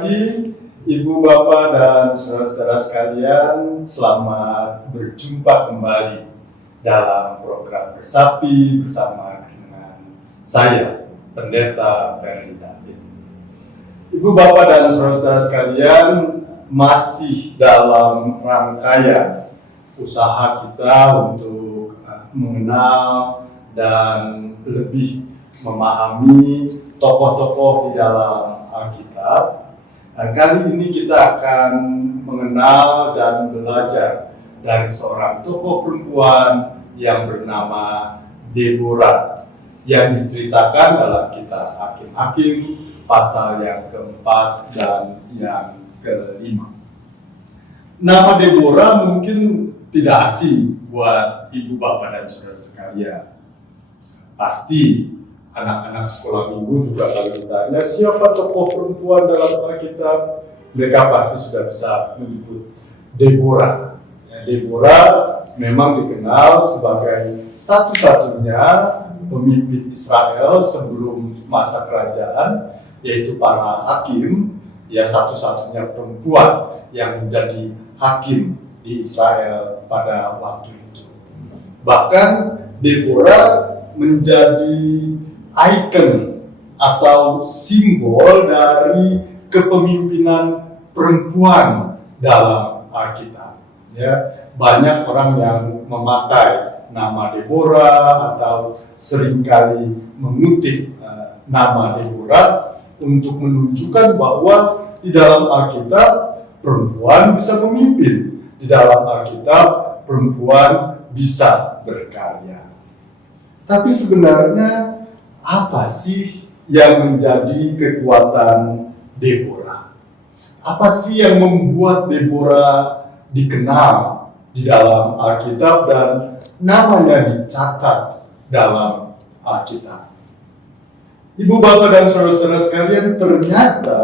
pagi, Ibu, Bapak, dan saudara-saudara sekalian. Selamat berjumpa kembali dalam program Bersabdi bersama dengan saya, Pendeta Ferry David. Ibu, Bapak, dan saudara-saudara sekalian, masih dalam rangkaian usaha kita untuk mengenal dan lebih memahami tokoh-tokoh di dalam Alkitab. Kali ini kita akan mengenal dan belajar dari seorang tokoh perempuan yang bernama Deborah, yang diceritakan dalam kitab Hakim-Hakim pasal yang keempat dan yang kelima. Nama Deborah mungkin tidak asing buat ibu, bapak, dan saudara sekalian. Pasti anak-anak sekolah minggu juga kalau ditanya siapa tokoh perempuan dalam Alkitab, mereka pasti sudah bisa menyebut Deborah. Deborah memang dikenal sebagai satu-satunya pemimpin Israel sebelum masa kerajaan, yaitu para hakim. Dia satu-satunya perempuan yang menjadi hakim di Israel pada waktu itu. Bahkan Deborah menjadi ikon atau simbol dari kepemimpinan perempuan dalam Alkitab. Ya, banyak orang yang memakai nama Deborah atau seringkali mengutip nama Deborah untuk menunjukkan bahwa di dalam Alkitab perempuan bisa memimpin, di dalam Alkitab perempuan bisa berkarya. Tapi sebenarnya apa sih yang menjadi kekuatan Deborah? Apa sih yang membuat Deborah dikenal di dalam Alkitab dan namanya dicatat dalam Alkitab? Ibu, bapak, dan saudara-saudara sekalian, ternyata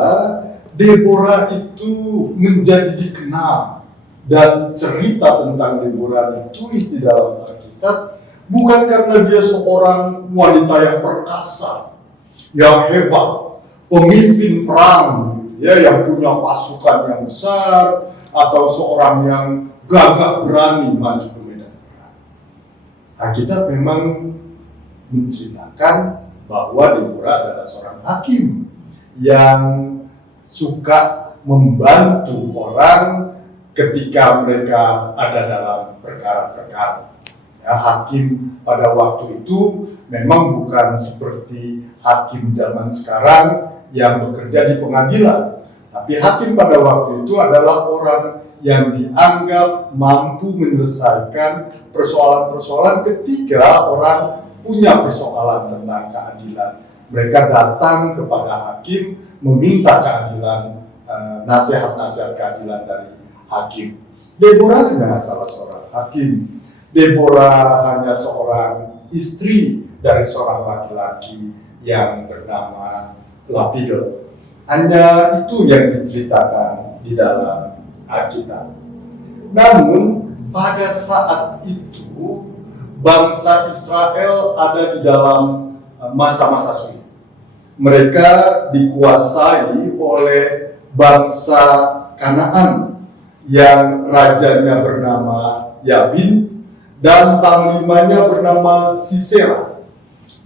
Deborah itu menjadi dikenal dan cerita tentang Deborah ditulis di dalam Alkitab bukan karena dia seorang wanita yang perkasa, yang hebat, pemimpin perang, ya, yang punya pasukan yang besar, atau seorang yang gagah berani maju ke medan perang. Alkitab memang menceritakan bahwa Deborah adalah seorang hakim yang suka membantu orang ketika mereka ada dalam perkara-perkara. Ya, hakim pada waktu itu memang bukan seperti hakim zaman sekarang yang bekerja di pengadilan, tapi hakim pada waktu itu adalah orang yang dianggap mampu menyelesaikan persoalan-persoalan ketika orang punya persoalan tentang keadilan. Mereka datang kepada hakim meminta keadilan, nasihat-nasihat keadilan dari hakim. Deborah adalah salah seorang hakim. Deborah hanya seorang istri dari seorang laki-laki yang bernama Lapidot. Hanya itu yang diceritakan di dalam Alkitab. Namun pada saat itu bangsa Israel ada di dalam masa-masa sulit. Mereka dikuasai oleh bangsa Kanaan yang rajanya bernama Yabin dan panglimanya bernama Sisera.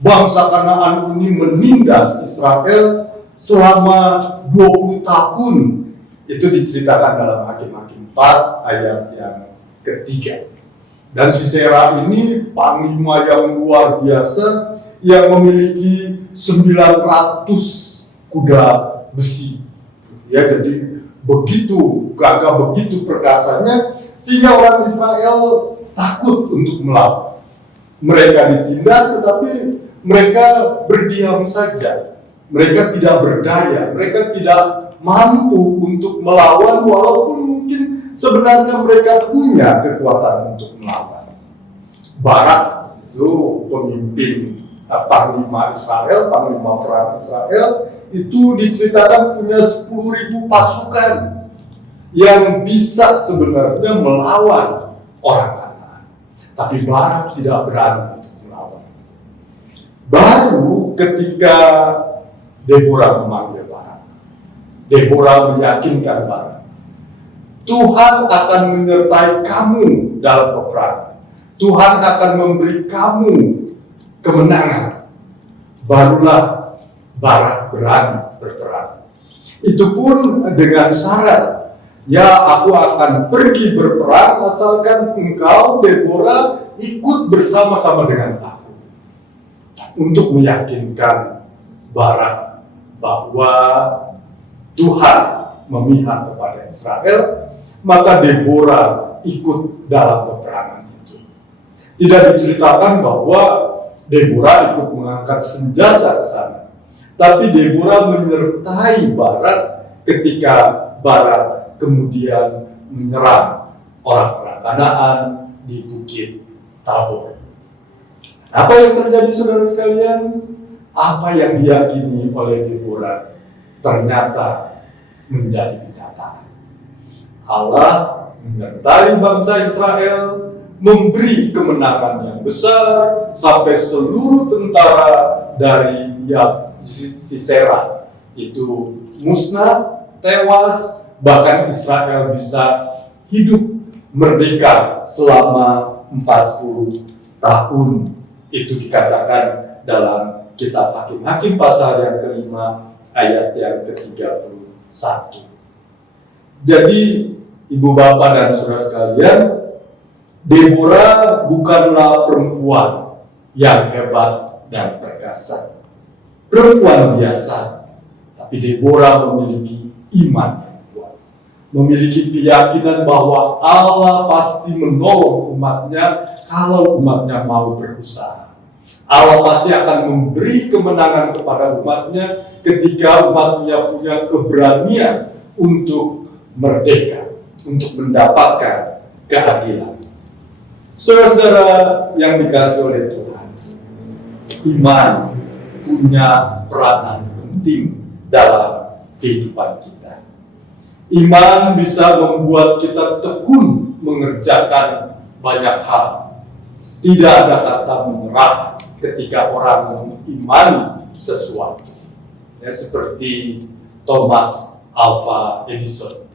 Bangsa Kanaan ini menindas Israel selama 20 tahun. Itu diceritakan dalam Hakim-Hakim 4 ayat yang ketiga. Dan Sisera ini panglima yang luar biasa yang memiliki 900 kuda besi. Ya, jadi begitu gagah, begitu perkasanya sehingga orang Israel takut untuk melawan. Mereka ditindas tetapi mereka berdiam saja. Mereka tidak berdaya, mereka tidak mampu untuk melawan walaupun mungkin sebenarnya mereka punya kekuatan untuk melawan. Barak itu pemimpin panglima Israel, panglima perang Israel, itu diceritakan punya 10.000 pasukan yang bisa sebenarnya melawan orang Kanaan. Tapi Barak tidak berani untuk melawan. Baru ketika Deborah memanggil Barak, Deborah meyakinkan Barak, Tuhan akan menyertai kamu dalam peperangan. Tuhan akan memberi kamu kemenangan. Barulah Barak berani berperang. Itu pun dengan syarat, ya aku akan pergi berperang asalkan engkau, Deborah, ikut bersama-sama dengan aku. Untuk meyakinkan Barak bahwa Tuhan memihak kepada Israel, maka Deborah ikut dalam peperangan itu. Tidak diceritakan bahwa Deborah ikut mengangkat senjata ke sana, tapi Deborah menyertai Barak ketika Barak kemudian menyerang orang Kanaan di Bukit Tabor. Apa yang terjadi, saudara sekalian? Apa yang diyakini oleh Deborah ternyata menjadi kenyataan. Allah menyertai bangsa Israel, memberi kemenangan yang besar sampai seluruh tentara dari Sisera itu musnah, tewas, bahkan Israel bisa hidup merdeka selama 40 tahun. Itu dikatakan dalam kitab Hakim-Hakim pasal yang kelima ayat yang ke-31. Jadi ibu bapak dan saudara sekalian, Deborah bukanlah perempuan yang hebat dan perkasa, perempuan biasa, tapi Deborah memiliki iman yang kuat, memiliki keyakinan bahwa Allah pasti menolong umatnya kalau umatnya mau berusaha. Allah pasti akan memberi kemenangan kepada umatnya ketika umatnya punya keberanian untuk merdeka, untuk mendapatkan keadilan. Saudara-saudara yang dikasihi oleh Tuhan, iman punya peranan penting dalam kehidupan kita. Iman bisa membuat kita tekun mengerjakan banyak hal. Tidak ada kata menyerah ketika orang mengimani sesuatu. Ya, seperti Thomas Alva Edison,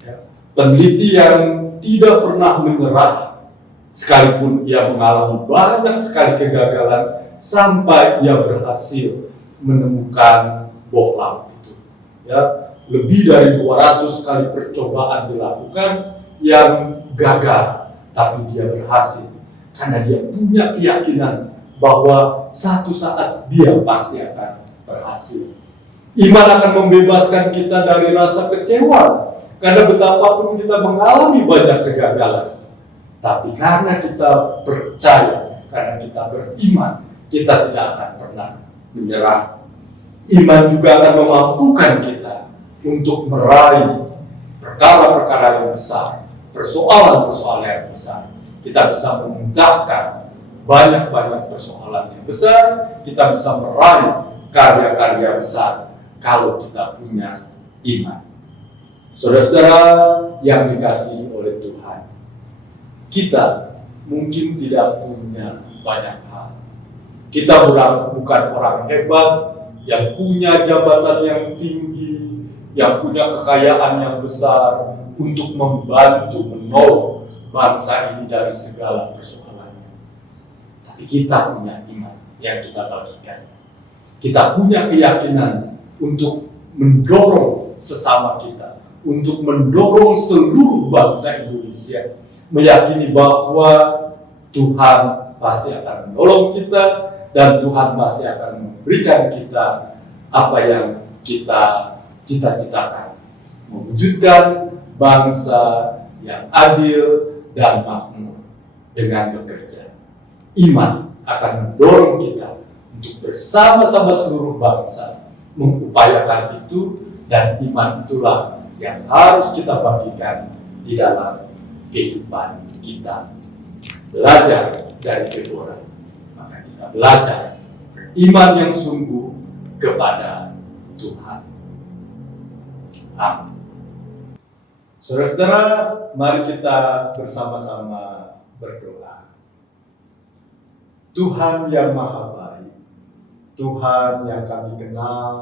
ya, peneliti yang tidak pernah menyerah sekalipun ia mengalami banyak sekali kegagalan sampai ia berhasil menemukan bohlam itu. Ya, lebih dari 200 kali percobaan dilakukan yang gagal, tapi dia berhasil karena dia punya keyakinan bahwa satu saat dia pasti akan berhasil. Iman akan membebaskan kita dari rasa kecewa, karena betapapun kita mengalami banyak kegagalan. Tapi karena kita percaya, karena kita beriman, kita tidak akan pernah menyerah. Iman juga akan memampukan kita untuk meraih perkara-perkara yang besar, persoalan-persoalan yang besar. Kita bisa memecahkan banyak-banyak persoalan yang besar, kita bisa meraih karya-karya besar kalau kita punya iman. Saudara-saudara yang dikasihi oleh Tuhan, kita mungkin tidak punya banyak hal. Kita bukan orang hebat yang punya jabatan yang tinggi, yang punya kekayaan yang besar untuk membantu menolong bangsa ini dari segala persoalannya. Tapi kita punya iman yang kita bagikan. Kita punya keyakinan untuk mendorong sesama kita, untuk mendorong seluruh bangsa Indonesia, meyakini bahwa Tuhan pasti akan menolong kita dan Tuhan pasti akan memberikan kita apa yang kita cita-citakan, mewujudkan bangsa yang adil dan makmur dengan bekerja. Iman akan mendorong kita untuk bersama-sama seluruh bangsa mengupayakan itu, dan iman itulah yang harus kita bagikan di dalam kehidupan kita. Belajar dari Deborah, maka kita belajar beriman yang sungguh kepada Tuhan. Amin. Saudara-saudara, mari kita bersama-sama berdoa. Tuhan yang Maha Baik, Tuhan yang kami kenal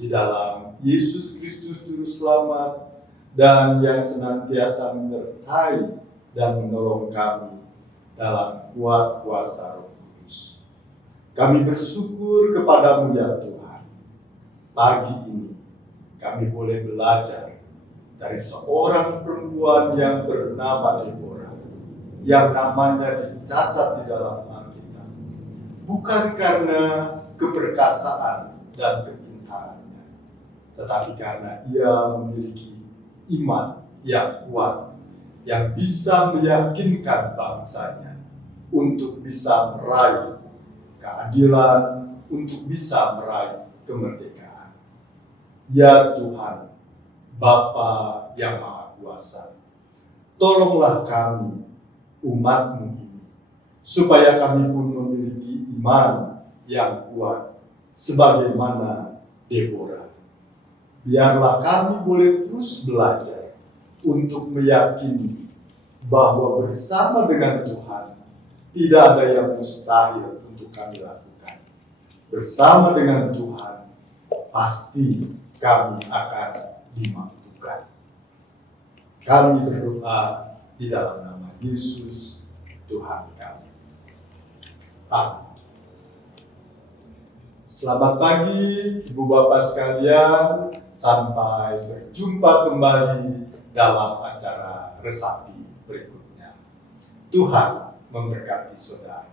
di dalam Yesus Kristus Juru Selamat dan yang senantiasa menyertai dan menolong kami dalam kuat kuasa Roh Kudus. Kami bersyukur kepadamu ya Tuhan. Pagi ini kami boleh belajar dari seorang perempuan yang bernama Deborah, yang namanya dicatat di dalam Alkitab, bukan karena keperkasaan dan kepintarannya, tetapi karena ia memiliki iman yang kuat, yang bisa meyakinkan bangsanya untuk bisa meraih keadilan, untuk bisa meraih kemerdekaan. Ya Tuhan, Bapa yang Maha Kuasa, tolonglah kami, umat-Mu ini, supaya kami pun memiliki iman yang kuat, sebagaimana Deborah. Biarlah kami boleh terus belajar untuk meyakini bahwa bersama dengan Tuhan, tidak ada yang mustahil untuk kami lakukan. Bersama dengan Tuhan, pasti kami akan dimampukan. Kami berdoa di dalam nama Yesus, Tuhan kami. Amin. Selamat pagi, Ibu Bapak sekalian. Sampai berjumpa kembali dalam acara resapi berikutnya. Tuhan memberkati saudara.